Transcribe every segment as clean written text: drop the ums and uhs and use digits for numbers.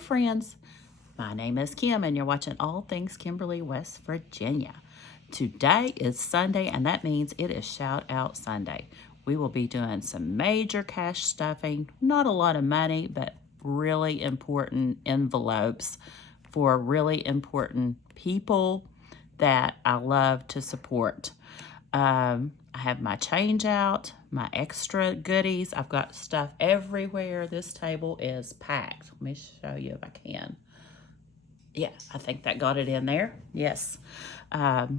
friends. My name is Kim, and you're watching All Things Kimberly, West Virginia. Today is Sunday, and that means it is Shout Out Sunday. We will be doing some major cash stuffing, not a lot of money, but really important envelopes for really important people that I love to support. I have my change out, my extra goodies. I've got stuff everywhere. This table is packed. Let me show you if I can. Yeah, I think that got it in there. Yes. I've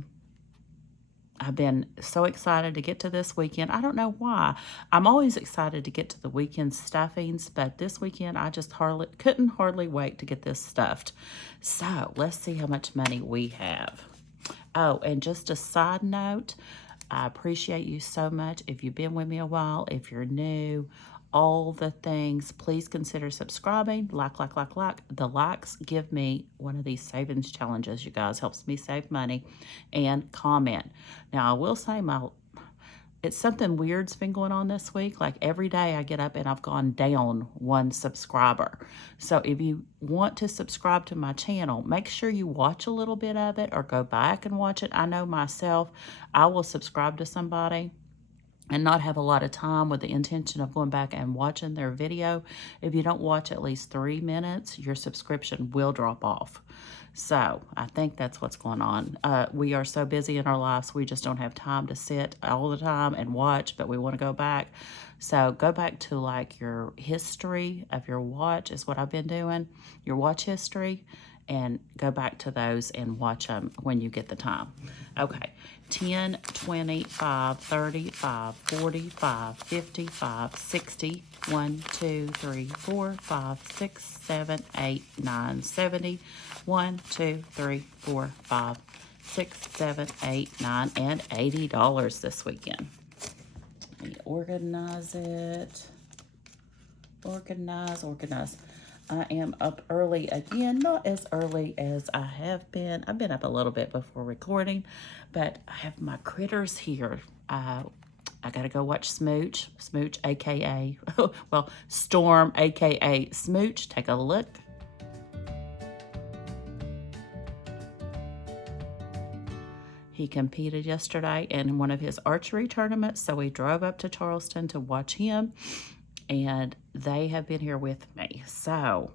been so excited to get to this weekend. I don't know why. I'm always excited to get to the weekend stuffings, but this weekend I just couldn't hardly wait to get this stuffed. So let's see how much money we have. Oh, and just a side note, I appreciate you so much. If you've been with me a while, if you're new, all the things, please consider subscribing. Like. The likes give me one of these savings challenges, you guys. Helps me save money. And comment. Now, I will say it's something weird's been going on this week. Like every day I get up and I've gone down one subscriber. So if you want to subscribe to my channel, make sure you watch a little bit of it or go back and watch it. I know myself, I will subscribe to somebody and not have a lot of time with the intention of going back and watching their video. If you don't watch at least 3 minutes, your subscription will drop off. So I think that's what's going on. We are so busy in our lives, we just don't have time to sit all the time and watch, but we want to go back. So go back to like your history of your watch is what I've been doing, your watch history, and go back to those and watch them when you get the time. Okay, 10, 25, 35, 45, 55, 60, 1, 2, 3, 4, 5, 6, 7, 8, 9, 70, 1, 2, 3, 4, 5, 6, 7, 8, 9, and $80 this weekend. Let me organize it. Organize. I am up early again, not as early as I have been. I've been up a little bit before recording, but I have my critters here. I got to go watch Smooch, aka, well, Storm, aka Smooch. Take a look. He competed yesterday in one of his archery tournaments, so we drove up to Charleston to watch him. And they have been here with me. So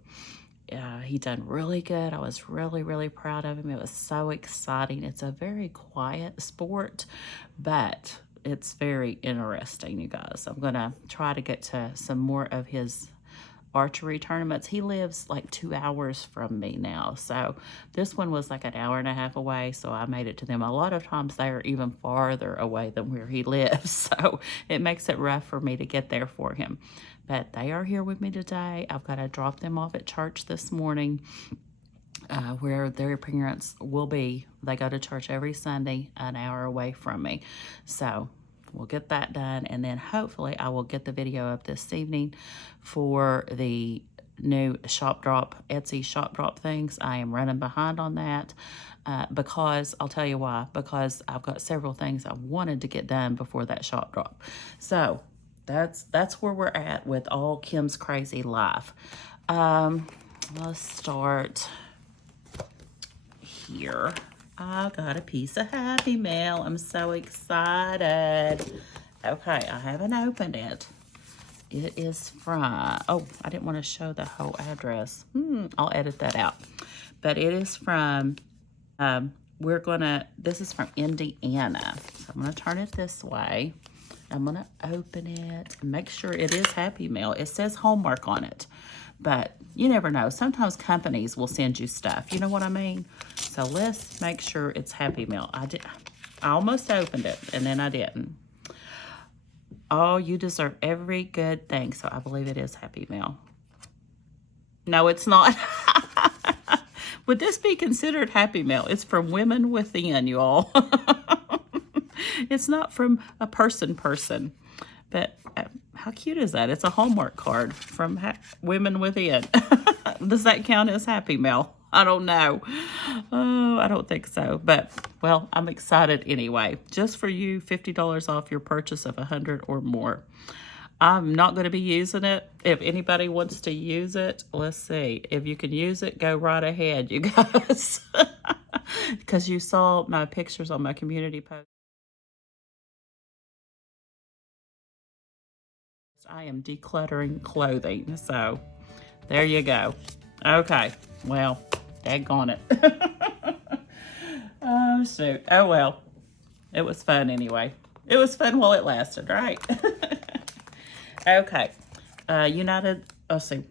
he done really good. I was really, really proud of him. It was so exciting. It's a very quiet sport, but it's very interesting, you guys. I'm going to try to get to some more of his archery tournaments. He lives like 2 hours from me now. So this one was like an hour and a half away. So I made it to them. A lot of times they are even farther away than where he lives. So it makes it rough for me to get there for him. But they are here with me today. I've got to drop them off at church this morning where their parents will be. They go to church every Sunday an hour away from me. So we'll get that done, and then hopefully I will get the video up this evening for the new shop drop, Etsy shop drop things. I am running behind on that because I'll tell you why. Because I've got several things I wanted to get done before that shop drop. So that's where we're at with all Kim's crazy life. Let's start here. I got a piece of Happy Mail. I'm so excited. Okay, I haven't opened it. It is from, oh, I didn't want to show the whole address. I'll edit that out. But it is from, this is from Indiana. So I'm going to turn it this way. I'm going to open it and make sure it is Happy Mail. It says Hallmark on it. But you never know. Sometimes companies will send you stuff. You know what I mean? So let's make sure it's Happy Mail. I almost opened it, and then I didn't. Oh, you deserve every good thing. So I believe it is Happy Mail. No, it's not. Would this be considered Happy Mail? It's from Women Within, you all. It's not from a person. But how cute is that? It's a Hallmark card from Women Within. Does that count as Happy Mail? I don't know. Oh, I don't think so. But, well, I'm excited anyway. Just for you, $50 off your purchase of 100 or more. I'm not going to be using it. If anybody wants to use it, let's see. If you can use it, go right ahead, you guys. Because you saw my pictures on my community post. I am decluttering clothing, so there you go. Okay, well, daggone it. Oh, shoot. Oh, well. It was fun anyway. It was fun while it lasted, right? Okay. Let's see.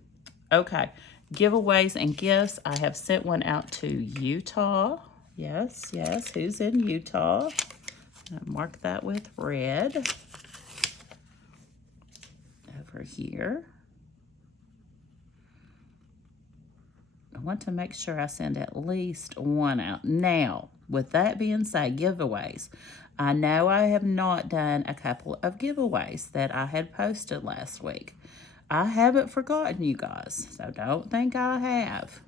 Okay. Giveaways and gifts. I have sent one out to Utah. Yes, yes. Who's in Utah? Mark that with red. Over here. I want to make sure I send at least one out. Now, with that being said, giveaways. I know I have not done a couple of giveaways that I had posted last week. I haven't forgotten, you guys, so don't think I have.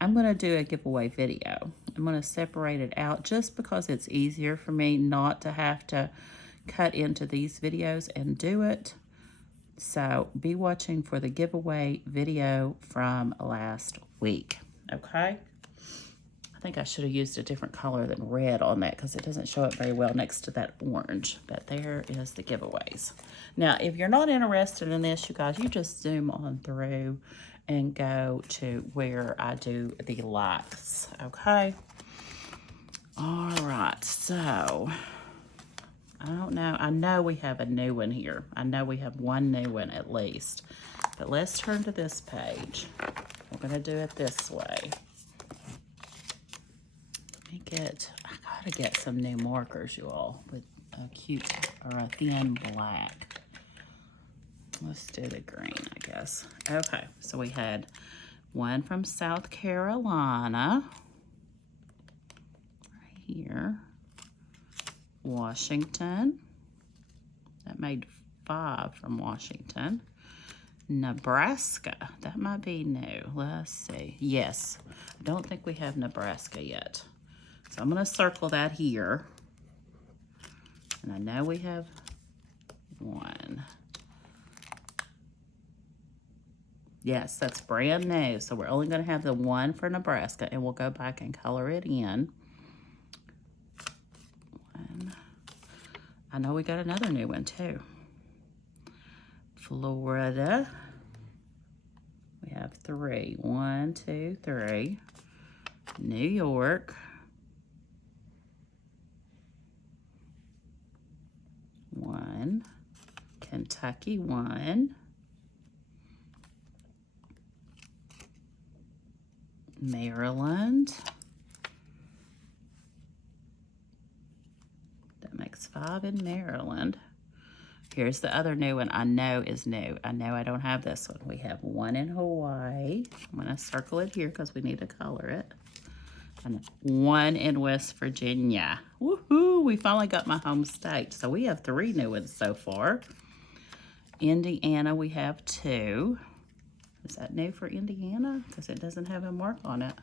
I'm going to do a giveaway video. I'm going to separate it out just because it's easier for me not to have to cut into these videos and do it. So be watching for the giveaway video from last week, okay? I think I should have used a different color than red on that because it doesn't show up very well next to that orange. But there is the giveaways. Now, if you're not interested in this, you guys, you just zoom on through and go to where I do the likes, okay? All right, so I don't know. I know we have a new one here. I know we have one new one at least. But let's turn to this page. We're going to do it this way. I gotta get some new markers, you all, with a cute or a thin black. Let's do the green, I guess. Okay, so we had one from South Carolina, right here. Washington. That made 5 from Washington. Nebraska. That might be new. Let's see. Yes, I don't think we have Nebraska yet. So I'm going to circle that here. And I know we have one. Yes, that's brand new. So we're only going to have the one for Nebraska, and we'll go back and color it in. One. I know we got another new one too. Florida. We have 3. 1, 2, 3. New York. 1. Kentucky, 1. Maryland. That makes 5 in Maryland. Here's the other new one I know is new. I know I don't have this one. We have 1 in Hawaii. I'm going to circle it here because we need to color it. And 1 in West Virginia. Woohoo! We finally got my home state. So we have 3 new ones so far. Indiana, we have 2. Is that new for Indiana? Because it doesn't have a mark on it.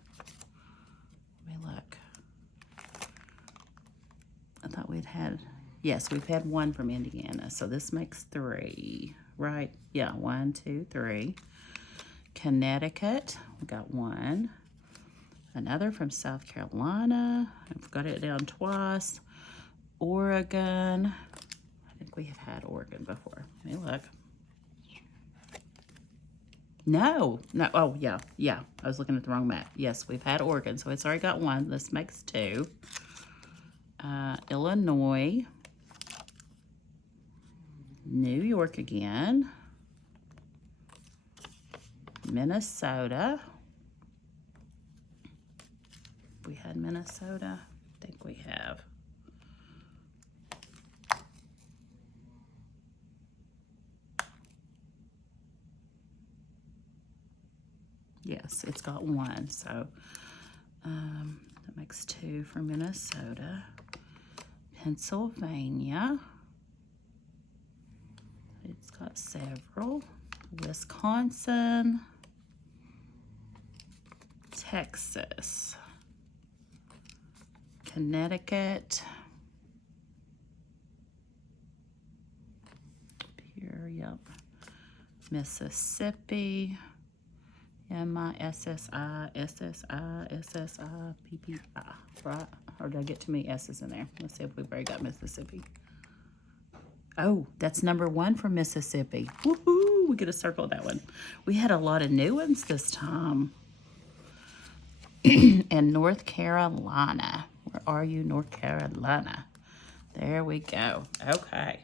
Let me look. I thought we'd had, yes, we've had 1 from Indiana. So this makes 3, right? Yeah, 1, 2, 3. Connecticut, we got 1. Another from South Carolina. I've got it down twice. Oregon. I think we have had Oregon before. Let me look. No. Oh, yeah. I was looking at the wrong map. Yes, we've had Oregon, so it's already got 1. This makes 2. Illinois. New York again. Minnesota. We had Minnesota. I think we have. Yes, it's got 1. So that makes 2 for Minnesota. Pennsylvania. It's got several. Wisconsin. Texas. Connecticut. Here, yeah, Yep. Mississippi. MISSI, SSI, SSI, PPI, right? Or did I get too many S's in there? Let's see if we've already got Mississippi. Oh, that's number 1 for Mississippi. Woohoo! We get a circle of that one. We had a lot of new ones this time. And North Carolina. Where are you, North Carolina? There we go. Okay.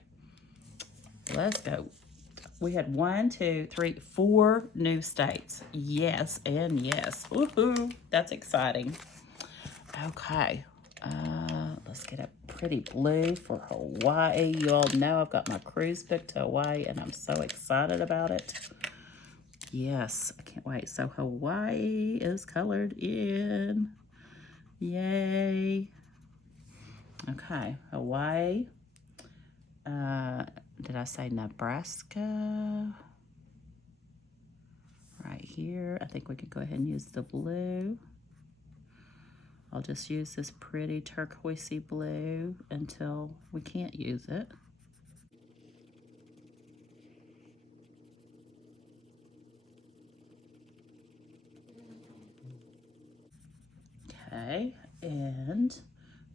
Let's go. We had 1, 2, 3, 4 new states. Yes and yes. Woohoo! That's exciting. Okay. Let's get a pretty blue for Hawaii. You all know I've got my cruise booked to Hawaii, and I'm so excited about it. Yes, I can't wait. So Hawaii is colored in. Yay. Okay, Hawaii. Did I say Nebraska? Right here. I think we could go ahead and use the blue. I'll just use this pretty turquoisey blue until we can't use it. Okay, and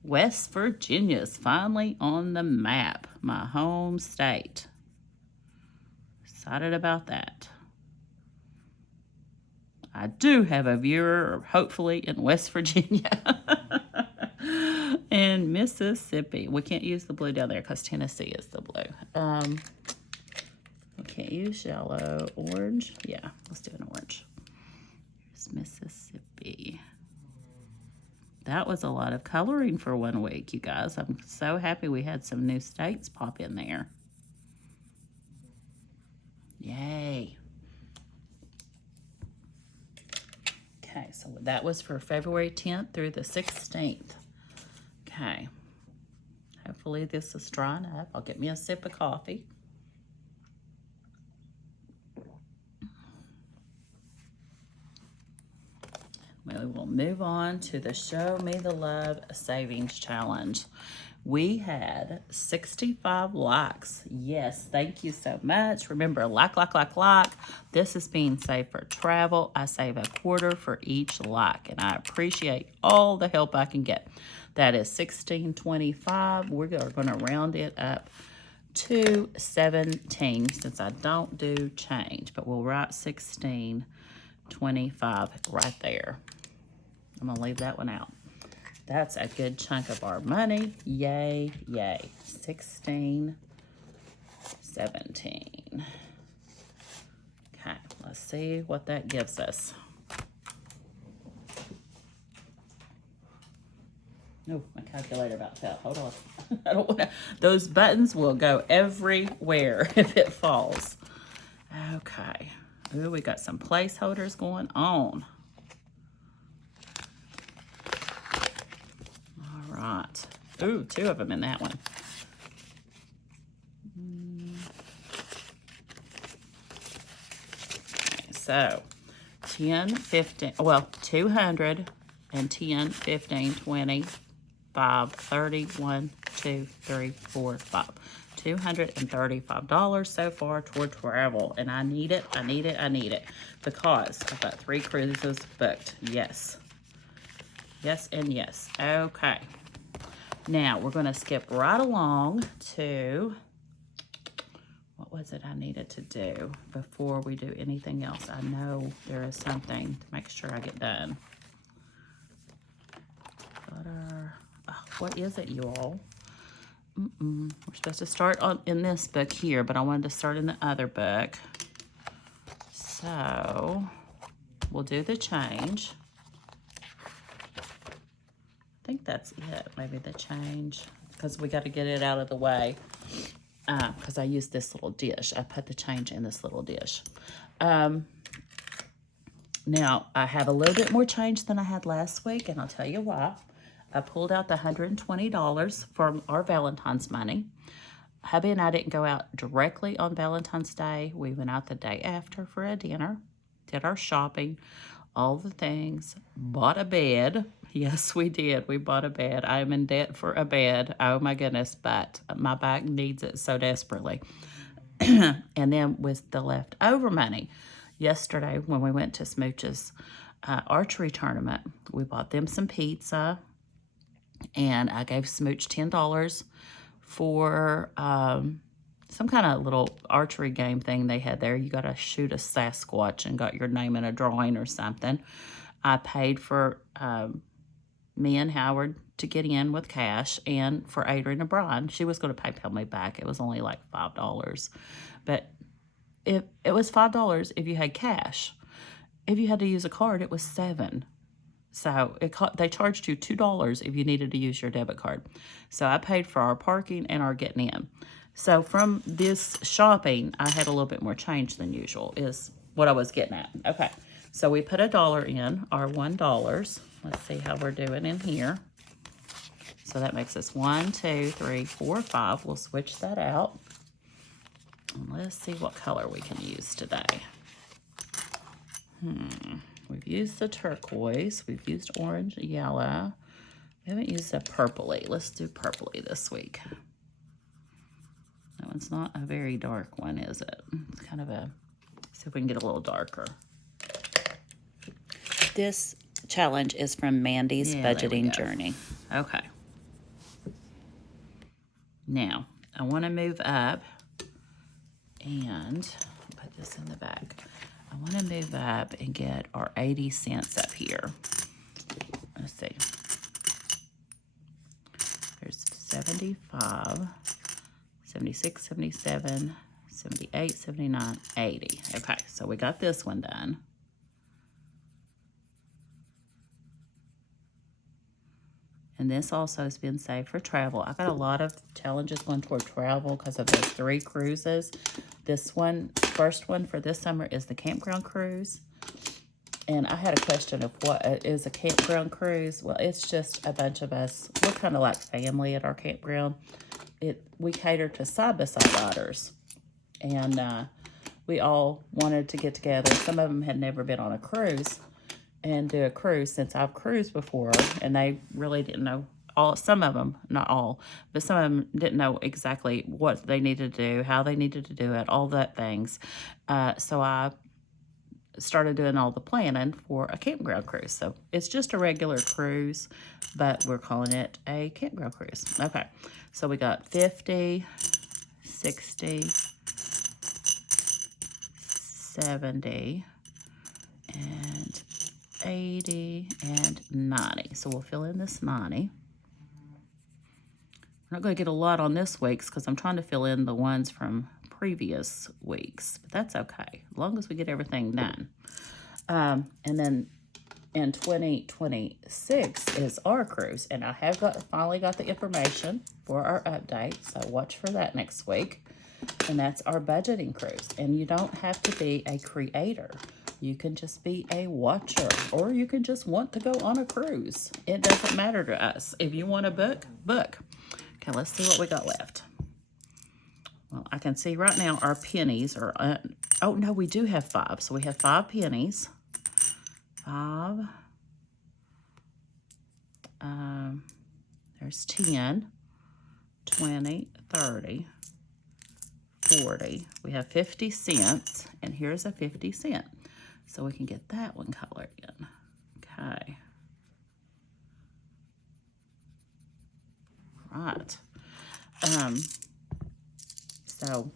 West Virginia is finally on the map, my home state. Excited about that. I do have a viewer, hopefully, in West Virginia and Mississippi. We can't use the blue down there because Tennessee is the blue. We can't use yellow. Orange? Yeah, let's do an orange. Here's Mississippi. That was a lot of coloring for 1 week, you guys. I'm so happy we had some new states pop in there. Yay. Okay, so that was for February 10th through the 16th. Okay. Hopefully this is drying up. I'll get me a sip of coffee. We will move on to the Show Me the Love Savings Challenge. We had 65 likes. Yes, thank you so much. Remember, like. This is being saved for travel. I save a quarter for each like, and I appreciate all the help I can get. That is $16.25. We are going to round it up to 17 since I don't do change, but we'll write $16.25 right there. I'm going to leave that one out. That's a good chunk of our money. Yay, yay. 16, 17. Okay, let's see what that gives us. Oh, my calculator about fell. Hold on. I don't want to. Those buttons will go everywhere if it falls. Okay. Ooh, we got some placeholders going on. All right. Ooh, 2 of them in that one. Okay, so 10, 15, well, 200 and 10, 15, 20, 5, 30, 1, 2, 3, 4, 5. $235 so far toward travel, and I need it because I've got 3 cruises booked. Yes and yes. Okay, now we're going to skip right along to what was it I needed to do before we do anything else. I know there is something to make sure I get done. Butter. Oh, what is it, you all? We're supposed to start in this book here, but I wanted to start in the other book. So we'll do the change. I think that's it, maybe the change, because we got to get it out of the way. Because I used this little dish. I put the change in this little dish. Now, I have a little bit more change than I had last week, and I'll tell you why. I pulled out the $120 from our Valentine's money. Hubby and I didn't go out directly on Valentine's Day. We went out the day after for a dinner, did our shopping, all the things, bought a bed. Yes, we did. We bought a bed. I am in debt for a bed. Oh, my goodness, but my back needs it so desperately. And then with the leftover money, yesterday when we went to Smooch's archery tournament, we bought them some pizza, and I gave Smooch $10 for some kind of little archery game thing they had there. You got to shoot a Sasquatch and got your name in a drawing or something. I paid for me and Howard to get in with cash, and for Adrian and Brian, she was going to PayPal me back. It was only like $5. But it was $5 if you had cash. If you had to use a card, it was $7. So they charged you $2 if you needed to use your debit card. So I paid for our parking and our getting in. So from this shopping, I had a little bit more change than usual, is what I was getting at. Okay, so we put $1 in, our $1. Let's see how we're doing in here. So that makes us 1, 2, 3, 4, 5. We'll switch that out. And let's see what color we can use today. We've used the turquoise. We've used orange, yellow. We haven't used the purpley. Let's do purpley this week. That one's not a very dark one, is it? It's kind of a, see if we can get a little darker. This challenge is from Mandy's Budgeting Journey. Okay. Now, I want to move up and put this in the back. I want to move up and get our 80 cents up here. Let's see. There's 75, 76, 77, 78, 79, 80. Okay, so we got this one done. And this also has been saved for travel. I got a lot of challenges going toward travel because of those 3 cruises. This one, first one for this summer is the campground cruise. And I had a question of what is a campground cruise. Well, it's just a bunch of us. We're kind of like family at our campground. We cater to side-by-side riders. And we all wanted to get together. Some of them had never been on a cruise and do a cruise, since I've cruised before, and they really didn't know some of them, not all, but some of them didn't know exactly what they needed to do, how they needed to do it, all that things. So I started doing all the planning for a campground cruise. So it's just a regular cruise, but we're calling it a campground cruise. Okay, so we got 50, 60, 70, and 80, and 90. So we'll fill in this 90. We're not going to get a lot on this week's because I'm trying to fill in the ones from previous weeks, but that's okay, as long as we get everything done. And then in 2026 is our cruise, and I have finally got the information for our update, so watch for that next week. And that's our budgeting cruise. And you don't have to be a creator. You can just be a watcher, or you can just want to go on a cruise. It doesn't matter to us. If you want to book, book. Okay, let's see what we got left. Well, I can see right now our pennies are, oh no, we do have 5. So we have 5 pennies. 5. There's 10, 20, 30, 40. We have 50 cents, and here's a 50 cent. So we can get that one colored in. Okay. Right. So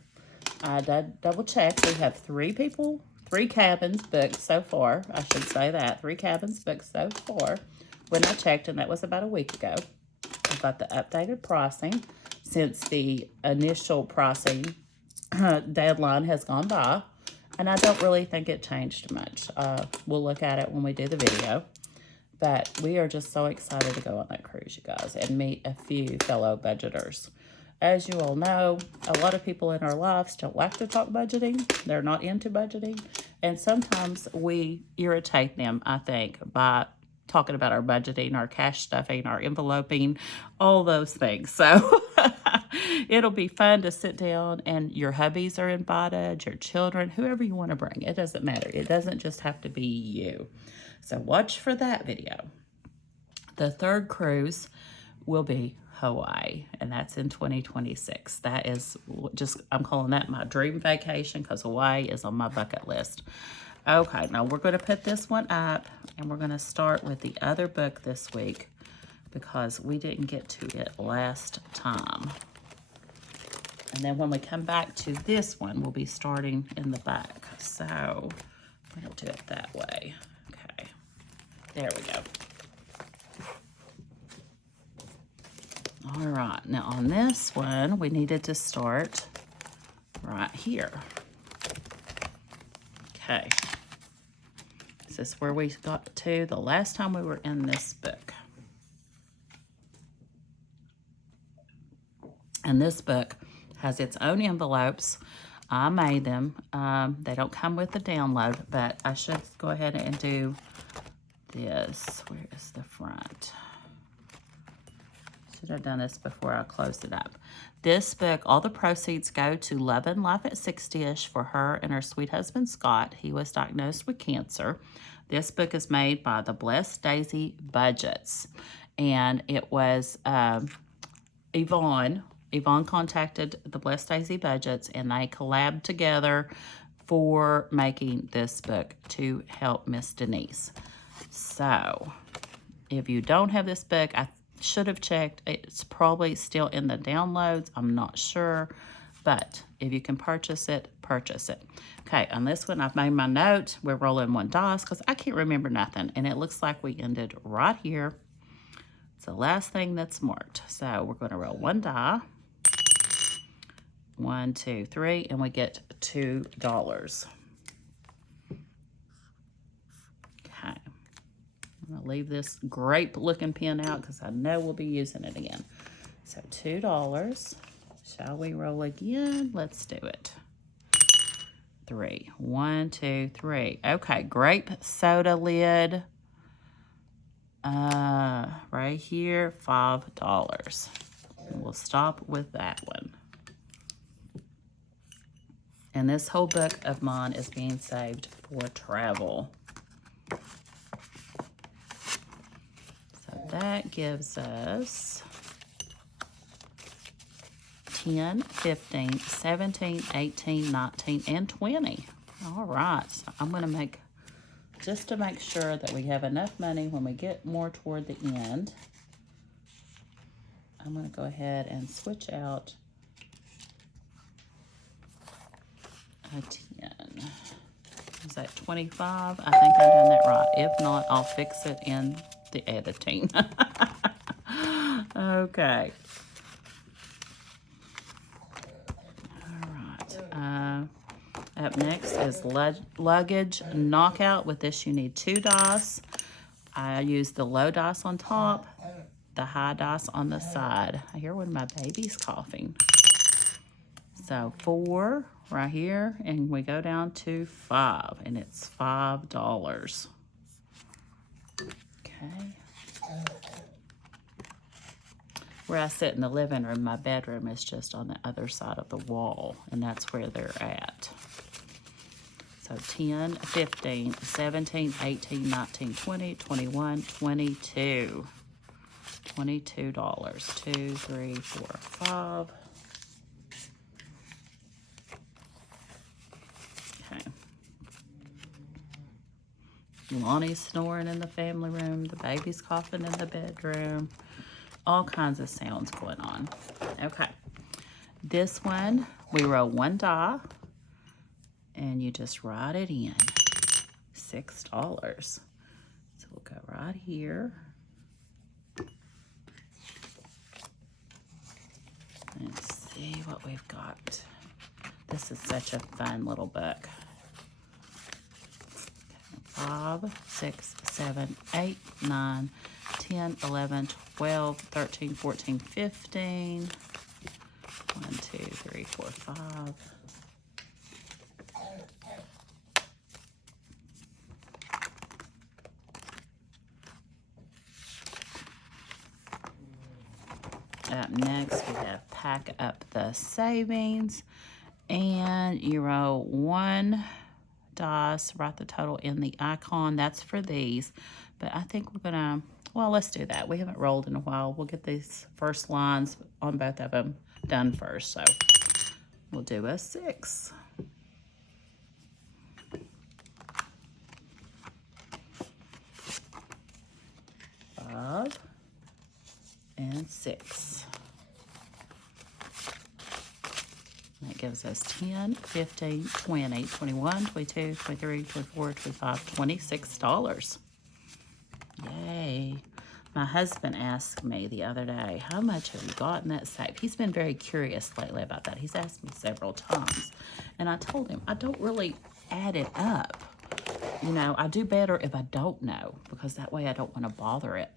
I did double check. We have 3 cabins booked so far. I should say that. 3 cabins booked so far when I checked, and that was about a week ago. I've got the updated pricing since the initial pricing deadline has gone by, and I don't really think it changed much. We'll look at it when we do the video, but we are just so excited to go on that cruise, you guys, and meet a few fellow budgeters. As you all know, a lot of people in our lives don't like to talk budgeting. They're not into budgeting, and sometimes we irritate them, I think, by talking about our budgeting, our cash stuffing, our enveloping, all those things. So it'll be fun to sit down, and your hubbies are invited, your children, whoever you want to bring. It doesn't matter. It doesn't just have to be you. So watch for that video. The third cruise will be Hawaii, and that's in 2026. That is just, I'm calling that my dream vacation because Hawaii is on my bucket list. Okay, now we're going to put this one up, and we're going to start with the other book this week because we didn't get to it last time. And then when we come back to this one, we'll be starting in the back. So I'm going to do it that way. Okay, there we go. All right, now on this one, we needed to start right here. Okay, this is where we got to the last time we were in this book. And this book has its own envelopes. I made them. They don't come with the download, but I should go ahead and do this. Where is the front? Should have done this before I closed it up. This book, all the proceeds go to Love and Life at 60-ish for her and her sweet husband, Scott. He was diagnosed with cancer. This book is made by the Blessed Daisy Budgets. And it was Yvonne. Yvonne contacted the Blessed Daisy Budgets, and they collabed together for making this book to help Miss Denise. So, if you don't have this book, I should have checked. It's probably still in the downloads. I'm not sure. But if you can purchase it, purchase it. Okay, on this one, I've made my note. We're rolling one dice because I can't remember nothing. And it looks like we ended right here. It's the last thing that's marked. So we're going to roll one die. 1, 2, 3, and we get $2. Okay. I'm going to leave this grape looking pen out because I know we'll be using it again. So $2. Shall we roll again? Let's do it. 3. 1, 2, 3. Okay, grape soda lid. Right here, $5. And we'll stop with that one. And this whole book of mine is being saved for travel. So that gives us 10, 15, 17, 18, 19, and 20. All right, so I'm going to make, just to make sure that we have enough money when we get more toward the end, I'm going to go ahead and switch out a 10. Is that 25? I think I've done that right. If not, I'll fix it in the editing. Okay. All right. Up next is luggage knockout. With this, you need 2 dice. I use the low dice on top, the high dice on the side. I hear one of my baby's coughing. So 4 right here, and we go down to 5, and it's $5. Okay. Where I sit in the living room, my bedroom is just on the other side of the wall, and that's where they're at. So 10, 15, 17, 18, 19, 20, 21, 22. $22. 2, 3, 4, 5. Okay. Lonnie's snoring in the family room. The baby's coughing in the bedroom. All kinds of sounds going on. Okay. This one, we roll 1 die, and you just write it in. $6. So we'll go right here. Let's see what we've got. This is such a fun little book. 5, 6, 7, 8, 9, 10, 11, 12, 13, 14, 15. 1, 2, 3, 4, 5. Up next, we have pack up the savings, and you roll 1 dice, write the total in the icon. That's for these. But I think we're gonna, well, let's do that. We haven't rolled in a while. We'll get these first lines on both of them done first. So we'll do a 6. 5 and 6. That gives us 10, 15, 20, 21, 22, 23, 24, 25, $26. Yay. My husband asked me the other day, how much have you got in that safe? He's been very curious lately about that. He's asked me several times. And I told him, I don't really add it up. You know, I do better if I don't know, because that way I don't want to bother it.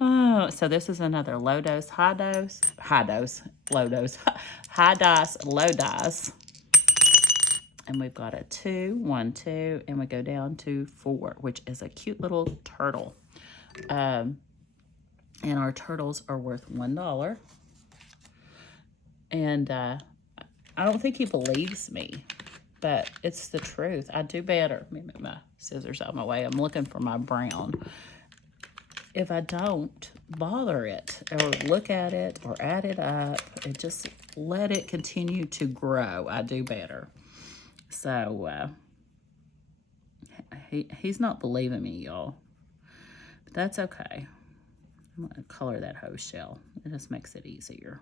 Oh, so this is another low dose, high dose, low dose, high dice, low dice. And we've got a 2, 1, 2, and we go down to 4, which is a cute little turtle. And our turtles are worth $1. And I don't think he believes me, but it's the truth. I do better. Let me move my scissors out of my way. I'm looking for my brown. If I don't bother it or look at it or add it up and just let it continue to grow, I do better. So he's not believing me, y'all. But that's okay. I'm going to color that whole shell. It just makes it easier.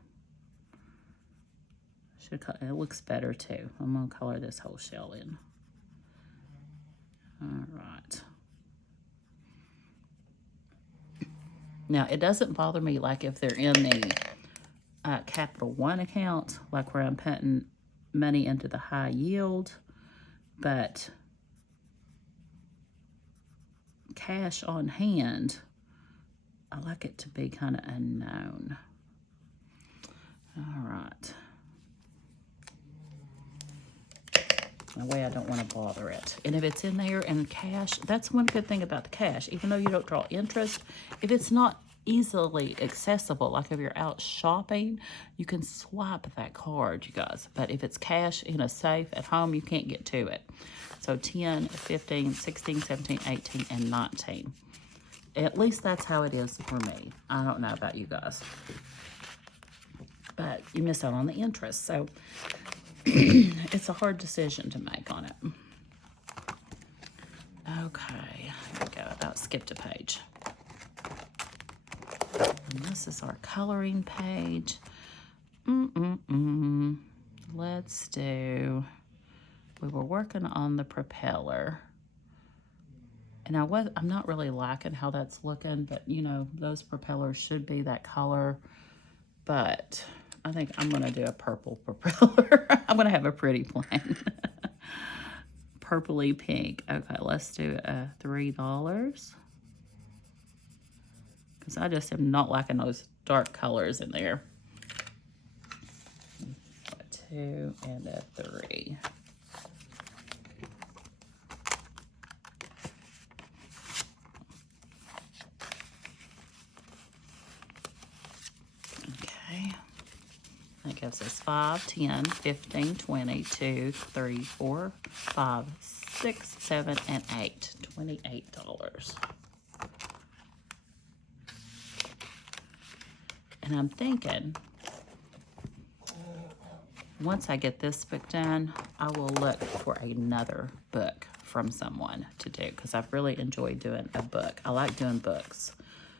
It looks better too. I'm going to color this whole shell in. All right. Now, it doesn't bother me like if they're in the Capital One account, like where I'm putting money into the high yield, but cash on hand, I like it to be kind of unknown. All right. That way I don't want to bother it. And if it's in there in cash, that's one good thing about the cash. Even though you don't draw interest, if it's not easily accessible, like if you're out shopping, you can swipe that card, you guys. But if it's cash in a safe at home, you can't get to it. So 10, 15, 16, 17, 18, and 19. At least that's how it is for me. I don't know about you guys. But you miss out on the interest. So it's a hard decision to make on it. Okay, here we go. About skipped a page. And this is our coloring page. Let's do, we were working on the propeller. And I'm not really liking how that's looking, but you know, those propellers should be that color. But I think I'm going to do a purple propeller. I'm going to have a pretty plan. Purpley pink. Okay, let's do $3. Because I just am not liking those dark colors in there. A 2 and a 3. Okay. That gives us 5, 10, 15, 20, 2, 3, 4, 5, 6, 7, and 8. $28. And I'm thinking, once I get this book done, I will look for another book from someone to do, because I've really enjoyed doing a book. I like doing books.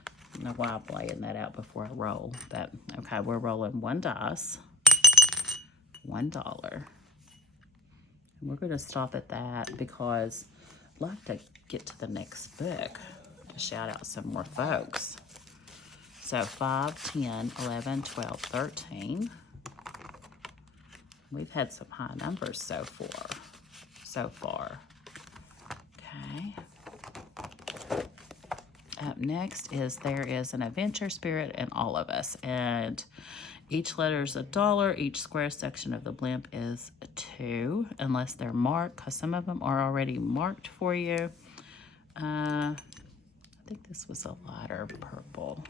I don't know why I'm laying that out before I roll, but okay, we're rolling 1 dice, $1. And we're going to stop at that because I'd like to get to the next book to shout out some more folks. So 5, 10, 11, 12, 13. We've had some high numbers so far. Okay. Up next is There Is an Adventure Spirit in All of Us. And each letter is $1. Each square section of the blimp is 2, unless they're marked, because some of them are already marked for you. I think this was a lighter purple.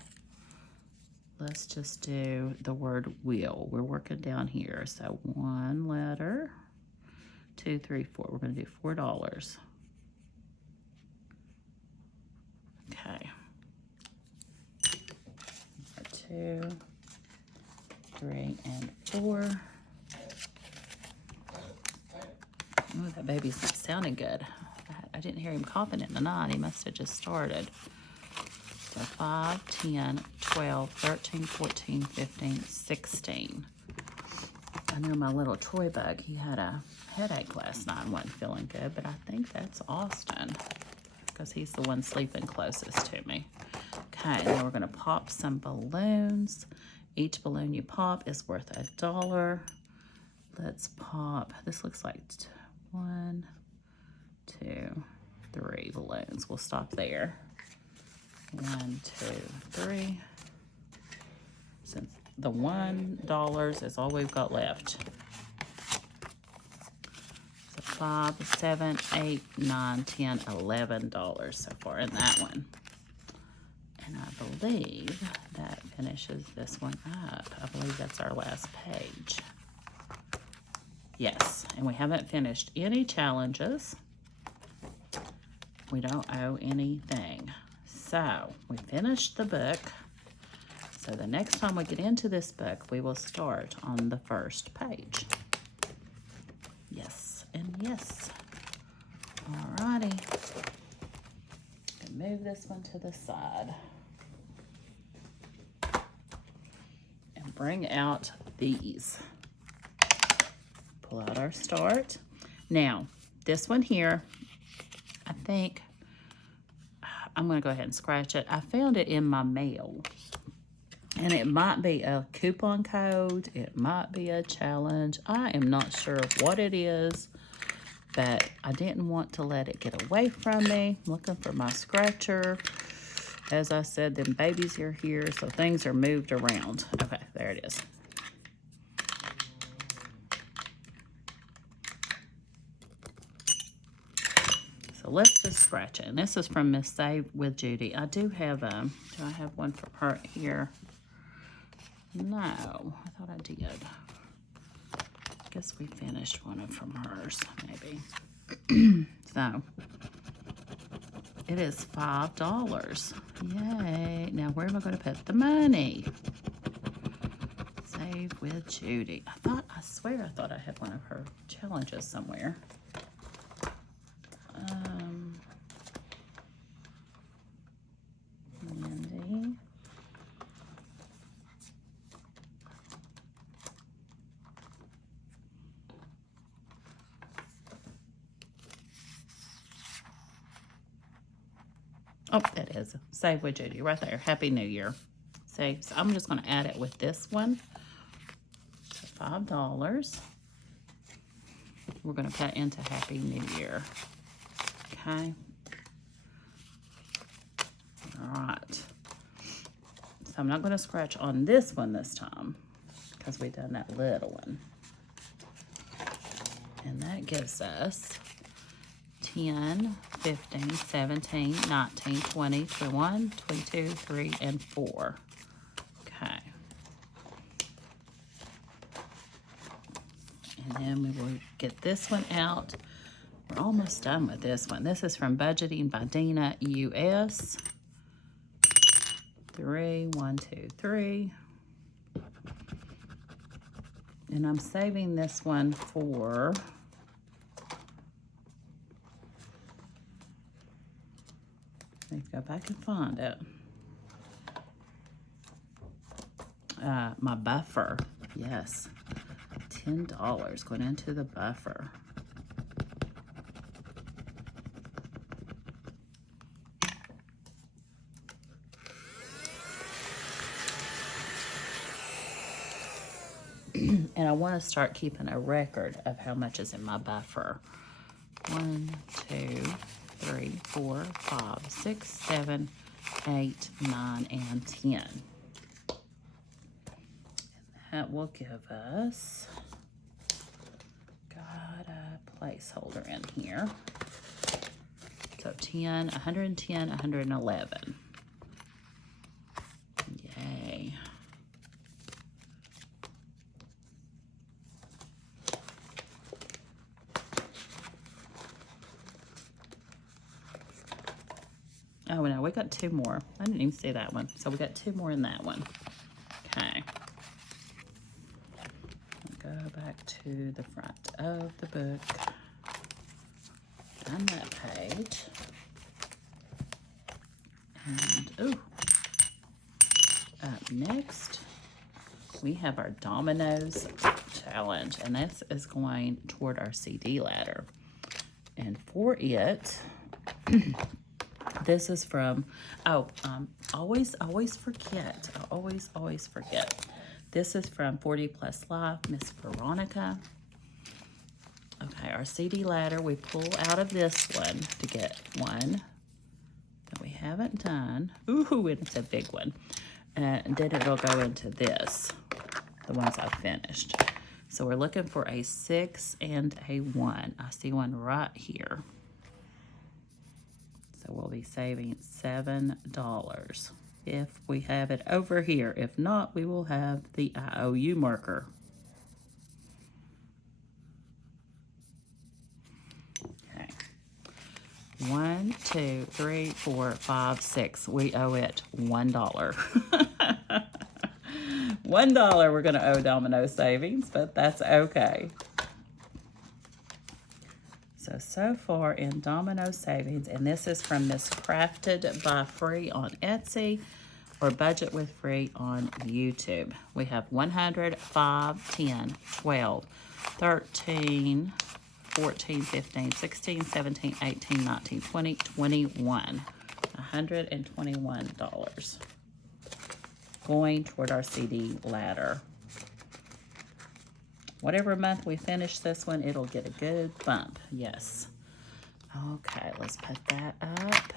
Let's just do the word will. We're working down here. So 1 letter, 2, 3, 4. We're going to do $4. Okay. 2, 3, and 4. Oh, that baby's not sounding good. I didn't hear him coughing in the night. He must have just started. So 5, 10, 12, 13, 14, 15, 16. I know my little toy bug, he had a headache last night and wasn't feeling good, but I think that's Austin because he's the one sleeping closest to me. Okay, now we're going to pop some balloons. Each balloon you pop is worth $1. Let's pop, this looks like 1, 2, 3 balloons. We'll stop there. 1, 2, 3. Since the $1 is all we've got left. So 5, 7, 8, 9, 10, $11 so far in that one. And I believe that finishes this one up. I believe that's our last page. Yes, and we haven't finished any challenges. We don't owe anything. So we finished the book. So the next time we get into this book, we will start on the first page. Yes and yes. Alrighty. Move this one to the side. And bring out these. Pull out our start. Now, this one here, I think I'm going to go ahead and scratch it. I found it in my mail. And it might be a coupon code. It might be a challenge. I am not sure what it is, but I didn't want to let it get away from me. I'm looking for my scratcher. As I said, them babies are here, so things are moved around. Okay, there it is. So let's just scratch it. And this is from Miss Save with Judy. I do have do I have one from her here? No, I thought I did. Guess we finished one from hers, maybe. So it is $5. Yay. Now where am I going to put the money? Save with Judy. I swear I thought I had one of her challenges somewhere. Mandy. Oh, that is Save with Judy right there. Happy New Year. See, so I'm just going to add it with this one. So $5. We're going to put into Happy New Year. Okay. All right. So I'm not going to scratch on this one this time because we've done that little one. And that gives us 10, 15, 17, 19, 20, 21, 22, 3, and 4. Okay. And then we will get this one out. We're almost done with this one. This is from Budgeting by Dina US. 3, 1, 2, 3. And I'm saving this one for let's go back and find it. My buffer. Yes. $10 going into the buffer. And I want to start keeping a record of how much is in my buffer. 1, 2, 3, 4, 5, 6, 7, 8, 9, and 10. And that will give us, got a placeholder in here. So 10, 110, 111. Yay. Oh, no, we we got 2 more. I didn't even see that one. So we got 2 more in that one. Okay. Go back to the front of the book. On that page. And, ooh. Up next, we have our Dominoes challenge. And this is going toward our CD ladder. And for it, this is from, always forget. I always forget. This is from 40 Plus Life, Miss Veronica. Okay, our CD ladder, we pull out of this one to get one that we haven't done. Ooh, and it's a big one. And then it'll go into this, the ones I've finished. So we're looking for a 6 and a 1. I see one right here. So we'll be saving $7 if we have it over here. If not, we will have the IOU marker. Okay. 1, 2, 3, 4, 5, 6. We owe it $1. $1 we're going to owe Domino Savings, but that's okay. So far in Domino Savings, and this is from Miss Crafted by Free on Etsy or Budget with Free on YouTube. We have 100, 5, 10, 12, 13, 14, 15, 16, 17, 18, 19, 20, 21. $121 going toward our CD ladder. Whatever month we finish this one, it'll get a good bump. Yes. Okay, let's put that up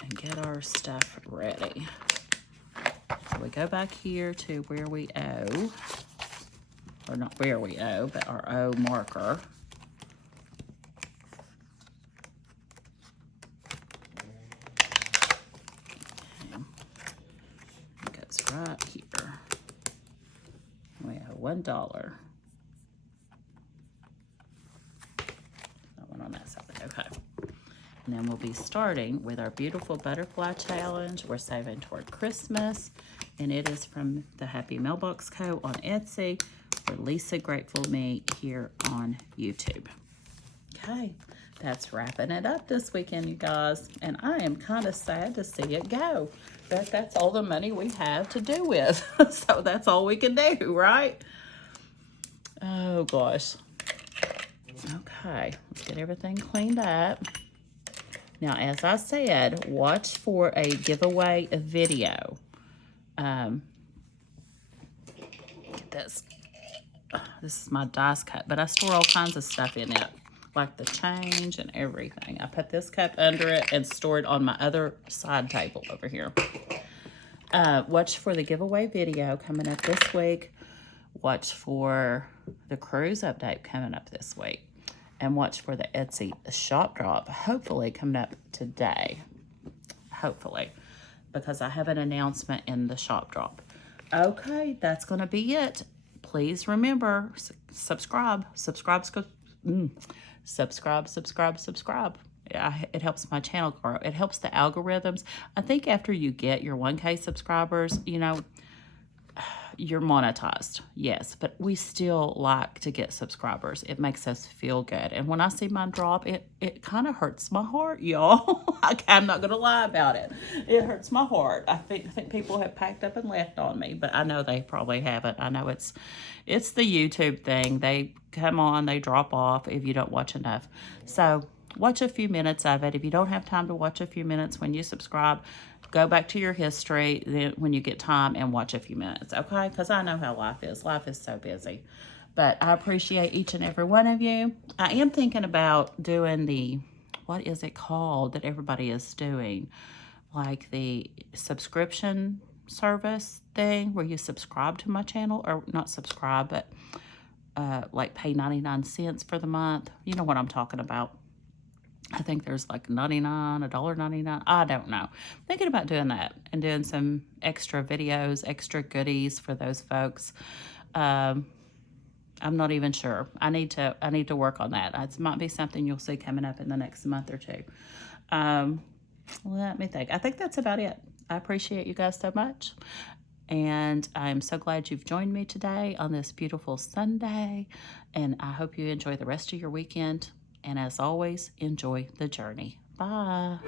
and get our stuff ready. So we go back here to where we owe, or not where we owe, but our O marker. Okay. It goes right here. We have $1. That one on that side. Okay. And then we'll be starting with our beautiful butterfly challenge. We're saving toward Christmas. And it is from the Happy Mailbox Co. on Etsy or Lisa Grateful Me here on YouTube. Okay. That's wrapping it up this weekend, you guys. And I am kind of sad to see it go. But that's all the money we have to do with. So that's all we can do, right? Oh, gosh. Okay. Let's get everything cleaned up. Now, as I said, watch for a giveaway video. This is my dice cup, but I store all kinds of stuff in it, like the change and everything. I put this cup under it and store it on my other side table over here. Watch for the giveaway video coming up this week. Watch for the cruise update coming up this week. And watch for the Etsy shop drop, hopefully coming up today. Hopefully, because I have an announcement in the shop drop. Okay, that's going to be it. Please remember, subscribe. Yeah, it helps my channel grow. It helps the algorithms. I think after you get your 1K subscribers, you know, you're monetized, yes, but we still like to get subscribers. It makes us feel good. And when I see mine drop, it kind of hurts my heart, y'all. I'm not going to lie about it. It hurts my heart. I think people have packed up and left on me, but I know they probably haven't. I know it's the YouTube thing. They come on, they drop off if you don't watch enough. So watch a few minutes of it. If you don't have time to watch a few minutes when you subscribe, go back to your history then when you get time and watch a few minutes, okay? Because I know how life is. Life is so busy. But I appreciate each and every one of you. I am thinking about doing the, what is it called that everybody is doing? Like the subscription service thing where you subscribe to my channel, or not subscribe, but like pay 99 cents for the month. You know what I'm talking about. I think there's like $1.99. I don't know. Thinking about doing that and doing some extra videos, extra goodies for those folks. I'm not even sure. I need to work on that. It might be something you'll see coming up in the next month or two. Let me think. I think that's about it. I appreciate you guys so much. And I'm so glad you've joined me today on this beautiful Sunday. And I hope you enjoy the rest of your weekend. And as always, enjoy the journey. Bye.